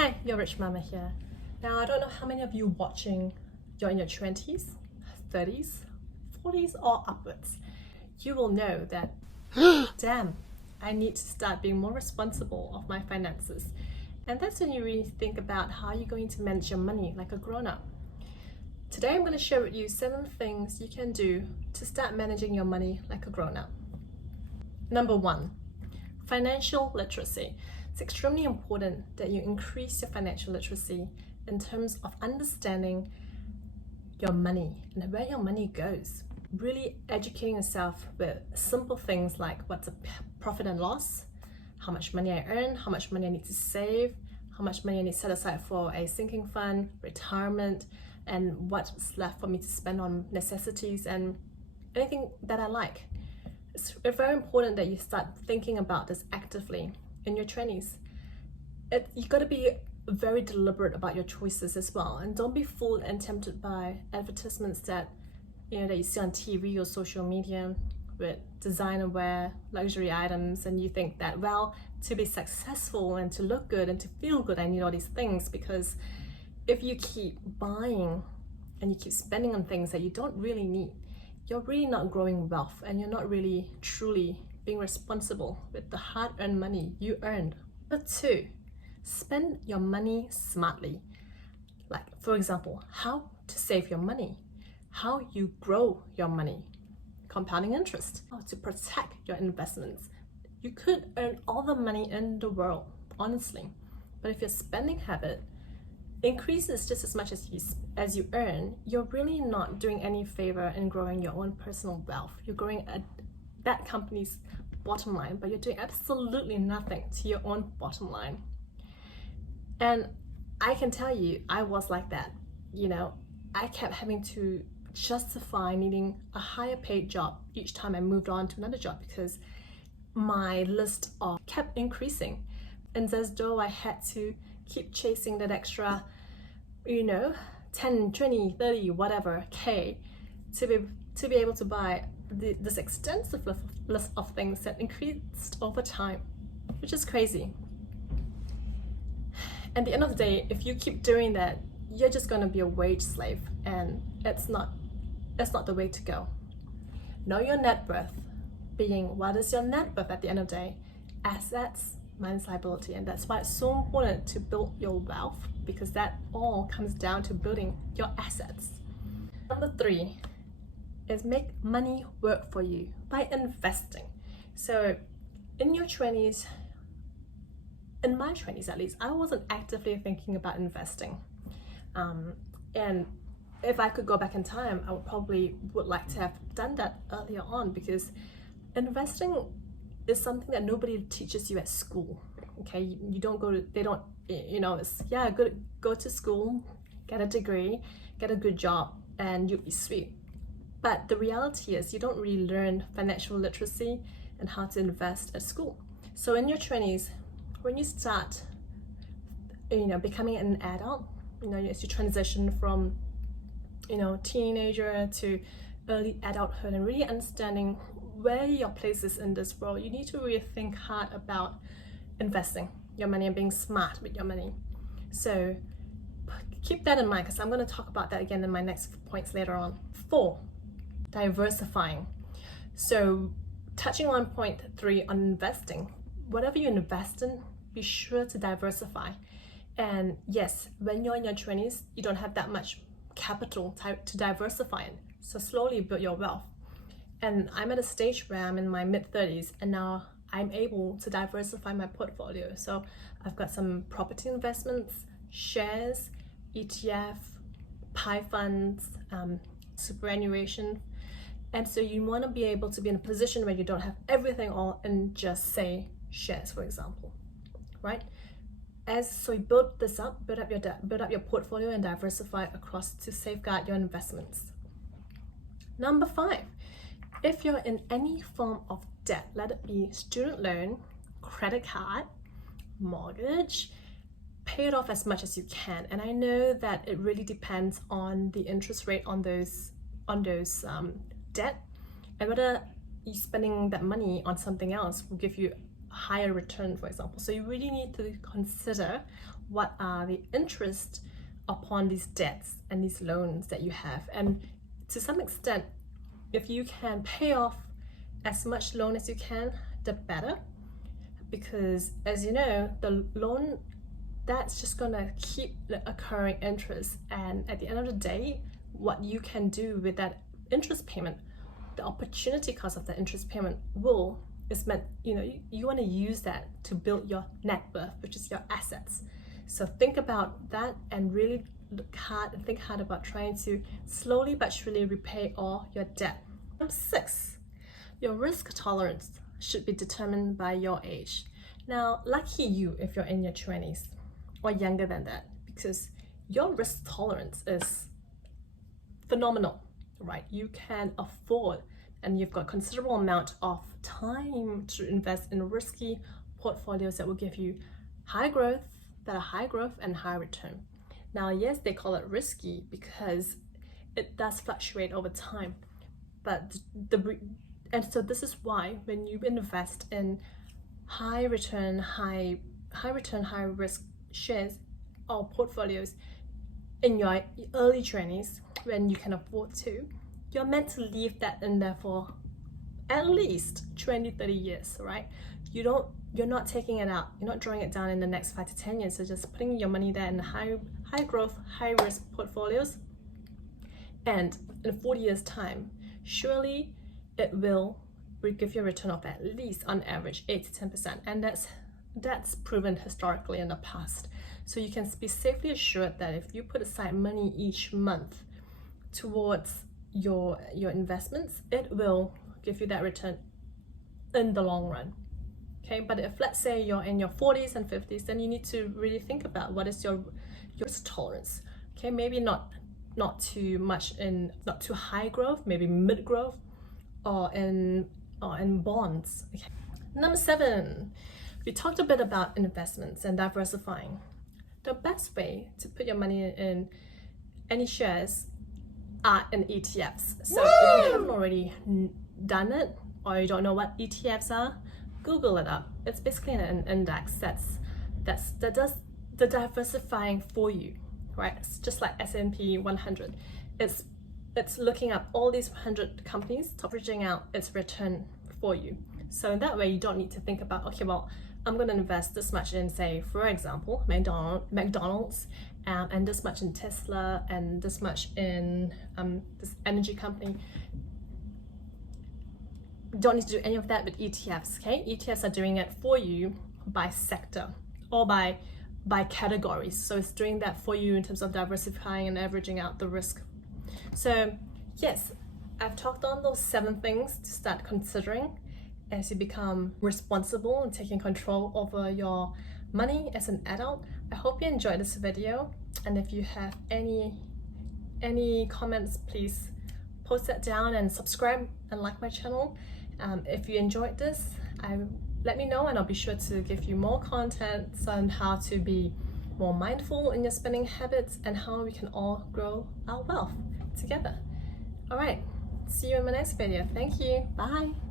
Hi, your rich mama here. Now, I don't know how many of you watching, you're in your 20s, 30s, 40s, or upwards. You will know that, damn, I need to start being more responsible of my finances. And that's when you really think about how you're going to manage your money like a grown-up. Today, I'm going to share with you 7 things you can do to start managing your money like a grown-up. Number 1, financial literacy. It's extremely important that you increase your financial literacy in terms of understanding your money and where your money goes. Really educating yourself with simple things like what's a profit and loss, how much money I earn, how much money I need to save, how much money I need to set aside for a sinking fund, retirement, and what's left for me to spend on necessities and anything that I like. It's very important that you start thinking about this actively in your 20s. You got to be very deliberate about your choices as well, and don't be fooled and tempted by advertisements that you see on TV or social media with designer wear, luxury items, and you think that, well, to be successful and to look good and to feel good, I need all these things. Because if you keep buying and you keep spending on things that you don't really need, you're really not growing wealth, and you're not really truly being responsible with the hard-earned money you earned. Number 2, spend your money smartly. Like, for example, how to save your money, how you grow your money, compounding interest, how to protect your investments. You could earn all the money in the world, honestly, but if your spending habit increases just as much as you earn, you're really not doing any favor in growing your own personal wealth. You're growing that company's bottom line, but you're doing absolutely nothing to your own bottom line. And I can tell you, I was like that. I kept having to justify needing a higher paid job each time I moved on to another job, because my list kept increasing, and it's as though I had to keep chasing that extra 10, 20, 30, whatever K to be able to buy this extensive list of things that increased over time, which is crazy. At the end of the day, if you keep doing that, you're just going to be a wage slave, and that's not the way to go. Know your net worth, being what is your net worth at the end of the day? Assets minus liability. And that's why it's so important to build your wealth, because that all comes down to building your assets. Number 3 is make money work for you by investing. So in your 20s, in my 20s at least, I wasn't actively thinking about investing. And if I could go back in time, I would like to have done that earlier on, because investing is something that nobody teaches you at school. Okay, you don't go to, they don't, it's, yeah, go to school, get a degree, get a good job, and you'll be sweet. But the reality is you don't really learn financial literacy and how to invest at school. So in your 20s, when you start, becoming an adult, as you transition from, teenager to early adulthood, and really understanding where your place is in this world, you need to really think hard about investing your money and being smart with your money. So keep that in mind, because I'm going to talk about that again in my next points later on. 4, diversifying. So touching on point 3 on investing, whatever you invest in, be sure to diversify. And yes, when you're in your 20s, you don't have that much capital to diversify in. So slowly build your wealth. And I'm at a stage where I'm in my mid-30s, and now I'm able to diversify my portfolio. So I've got some property investments, shares, ETF, PI funds, superannuation. And so you want to be able to be in a position where you don't have everything all in just, say, shares, for example, right? So you build this up, build up your portfolio and diversify across to safeguard your investments. Number 5, if you're in any form of debt, let it be student loan, credit card, mortgage, pay it off as much as you can. And I know that it really depends on the interest rate on those debt, and whether you spending that money on something else will give you higher return, for example. So you really need to consider what are the interest upon these debts and these loans that you have. And to some extent, if you can pay off as much loan as you can, the better. Because as you know, the loan, that's just gonna keep the occurring interest. And at the end of the day, what you can do with that interest payment, the opportunity cost of the interest payment is meant, you want to use that to build your net worth, which is your assets. So think about that and really look hard and think hard about trying to slowly but surely repay all your debt. Number 6, your risk tolerance should be determined by your age. Now, lucky you if you're in your 20s or younger than that, because your risk tolerance is phenomenal, right? You can afford, and you've got considerable amount of time to invest in risky portfolios that will give you high growth and high return. Now, yes, they call it risky because it does fluctuate over time, but so this is why when you invest in high return, high risk shares or portfolios in your early 20s, when you can afford to, you're meant to leave that in there for at least 20-30 years, right? You're not taking it out, you're not drawing it down in the next 5 to 10 years. So just putting your money there in high growth, high risk portfolios, and in 40 years time, surely it will give you a return of at least on average 8 to 10%, and that's proven historically in the past. So you can be safely assured that if you put aside money each month towards your investments, it will give you that return in the long run. Okay, but if let's say you're in your 40s and 50s, then you need to really think about what is your risk tolerance. Okay, maybe not too much not too high growth, maybe mid growth, or in bonds. Okay. Number 7, we talked a bit about investments and diversifying. The best way to put your money in any shares are in ETFs. So if you haven't already done it, or you don't know what ETFs are, Google it up. It's basically an index that does the diversifying for you, right? It's just like S&P 100. It's looking up all these 100 companies, averaging out its return for you. So in that way, you don't need to think about, okay, well, I'm going to invest this much in, say, for example, McDonald's, and this much in Tesla, and this much in this energy company. You don't need to do any of that with ETFs, okay? ETFs are doing it for you by sector or by categories. So it's doing that for you in terms of diversifying and averaging out the risk. So yes, I've talked on those 7 things to start considering as you become responsible and taking control over your money as an adult. I hope you enjoyed this video, and if you have any comments, please post that down and subscribe and like my channel. If you enjoyed this, let me know, and I'll be sure to give you more content on how to be more mindful in your spending habits and how we can all grow our wealth together. All right, see you in my next video. Thank you. Bye.